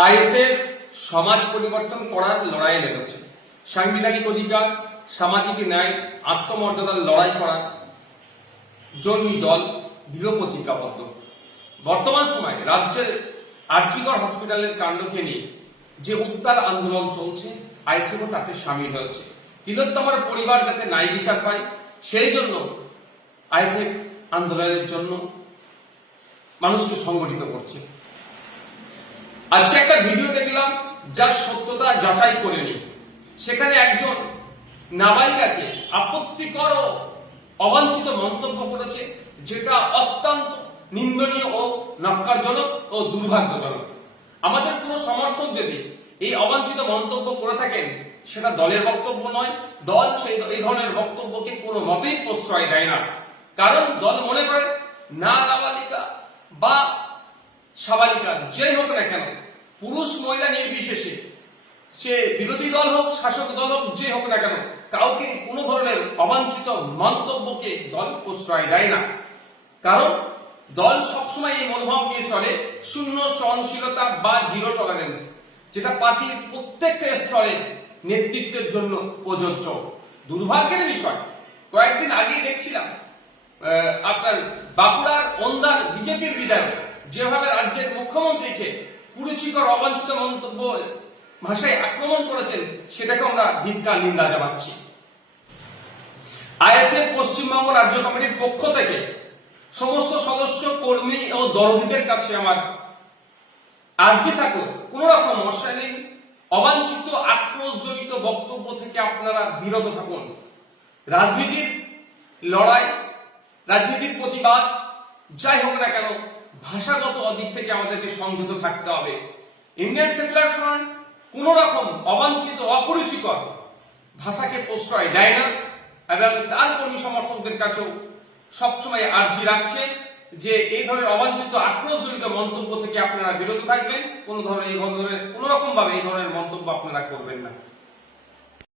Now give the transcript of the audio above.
ISF সমাজ পরিবর্তন করার লড়াইয়ে নেমেছে। সাংবিধানিক অধিকার, সামাজিক ন্যায়, আত্মমর্যাদার লড়াই করার জন্যই দল দৃঢ় প্রতিজ্ঞাবদ্ধ। বর্তমান সময়ে রাজ্যের আরজিকর হসপিটালের কাণ্ডকে নিয়ে যে উত্তাল আন্দোলন চলছে, আইএসএফও তাতে সামিল হয়েছে। তিলোত্তমার পরিবার যাতে ন্যায় বিচার পায়, সেই জন্য আইএসএফ আন্দোলনের জন্য মানুষকে সংগঠিত করছে। আজকে একটা ভিডিও দেখলাম যার সত্যতা যাচাই করে নি। সেখানে একজন নাবালিকাকে আপত্তিকর ও অবাঞ্ছিত মন্তব্য করেছে, যেটা অত্যন্ত নিন্দনীয় ও নক্কারজনক ও দুর্ভাগ্যজনক। আমাদের কোনো সমর্থক যদি এই অবাঞ্ছিত মন্তব্য করে থাকেন, সেটা দলের বক্তব্য নয়। দল এই ধরনের বক্তব্যকে কোনো মতেই প্রশ্রয় দেয় না। কারণ দল মনে করে না নাবালিকা বা সাবালিকা যেই হোক না কেন, পুরুষ মহিলা নির্বিশেষে, সে বিরোধী দল হোক শাসক দল হোক যে হোক না কেন, কাউকে কোনো ধরনের অবাঞ্ছিত মন্তব্যকে দল প্রশ্রয় দেয় না। কারণ দল সবসময় এই মনোভাব নিয়ে চলে শূন্য সহনশীলতা বা জিরো টলারেন্স, যেটা পার্টির প্রত্যেকটা স্তরে নেতৃত্বের জন্য প্রযোজ্য। দুর্ভাগ্যের বিষয়, কয়েকদিন আগেই দেখছিলাম আপনার বাঁকুড়ার ওন্দার বিজেপির বিধায়ক যেভাবে রাজ্যের মুখ্যমন্ত্রীকে কুরুচিকর অবাঞ্ছিত মন্তব্য ভাষায় আক্রমণ করেছেন, সেটাকে আমরা ধিক্কার নিন্দা জানাচ্ছি। আইএসএফ পশ্চিমবঙ্গ রাজ্য কমিটির পক্ষ থেকে সমস্ত সদস্য, কর্মী ও দরদীদের কাছে আমার আর্জি থাকলো, কোন রকম অশালীন, অবাঞ্ছিত, আক্রোশজনিত বক্তব্য থেকে আপনারা বিরত থাকুন। রাজনীতির লড়াই, রাজনীতির প্রতিবাদ যাই হোক না কেন, ভাষাগত দিক থেকে আমাদেরকে সংযত থাকতে হবে। ইন্ডিয়ান সেকুলার ফ্রন্ট কোন রকম অবাঞ্ছিত, অপরিচিকর ভাষাকে প্রশ্রয় দেয় না এবং তার কর্মী সমর্থকদের কাছেও সবসময় আর্জি রাখছে যে এই ধরনের অবাঞ্ছিত, আক্রোশজনিত মন্তব্য থেকে আপনারা বিরত থাকবেন। কোন রকম ভাবে এই ধরনের মন্তব্য আপনারা করবেন না।